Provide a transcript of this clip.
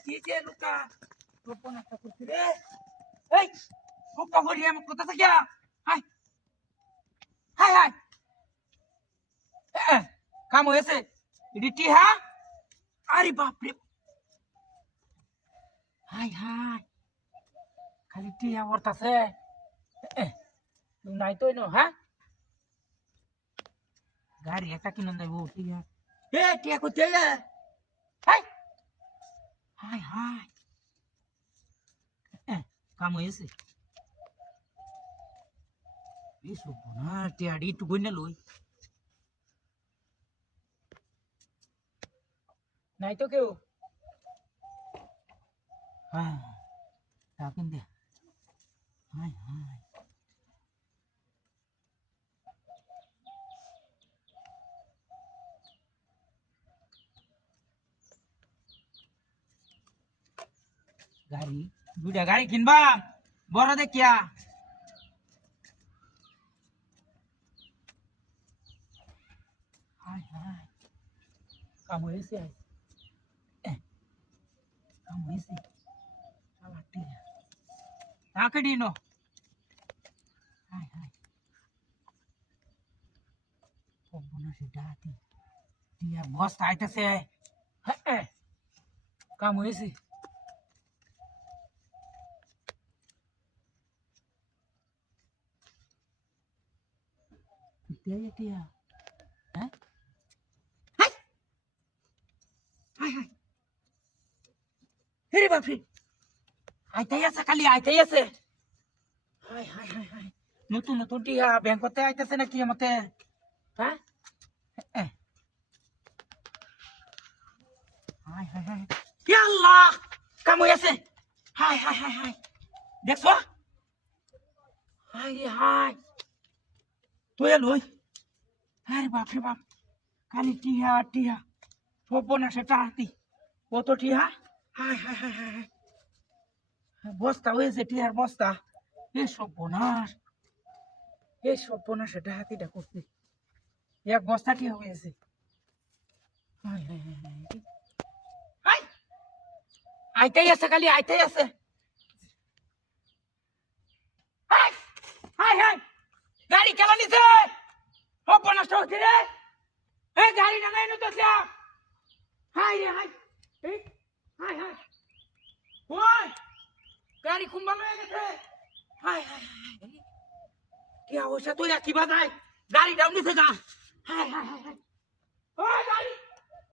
কি যে লুকা গোপন একটা করছি রে। এই লুকা হরি আমার কথা থেকে হাই হাই হাই কাম হয়েছে রিটি হ্যাঁ। আরে বাপরে হাই হাই খালি টিয়া বর্তাছে নাই তো নো হ্যাঁ গাড়ি একটা কিনে দেবো টিয়া টিয়া করতে হাই হাই হাই কাম হয়েছে এসব না টিয়াড়ি একটু গই লই নাই তো কেউ হ্যাঁ ডাকেন দে হাই হাই গাড়ি দুটা গাড়ি কিনবা বড় দেখিয়া হাই হাই কাম হয়েছে কাম হয়েছে চালাটি তাকে দিনো হাই হাই কবনা সে ডাটি টিয়া বস্তা আইতেছে কাম হয়েছে টিয়া হ্যাঁ হাই হাই হাই হেরে বাপরে আইতাই আছে খালি আইতাই আছে হাই হাই হাই হাই নতুন নতুন টিয়া ব্যাংকতে আইতেছে নাকি আমাতে হ্যাঁ হাই হাই হাই ইয়া আল্লাহ কাম হইছে হাই হাই হাই হাই দেখছো হাই রে হাই তুই লই আরে বাপ রে বাপ খালি টিয়া টিয়া সপনা সেটা হাতি কত টিয়া হাই হাই হাই হাই বস্তা হয়েছে টিয়ার বস্তা এ সপনা সেটা হাতিটা করতে এক বস্তা টিয়া হয়েছে হাই হাই হাই হাই আইতেই আছে খালি আইতেই আছে হাই হাই হাই গাড়ি কেন নিছে সপনা হচ্ছে রে এই গাড়ি নামাই নো তো হাই রে হাই হাই হাই ওই গাড়ি কুম্বাল হয়ে গেছে হাই হাই হাই কি অবস্থা তুই কি বাজায় গাড়ি ডাউন নিছে যা হাই হাই হাই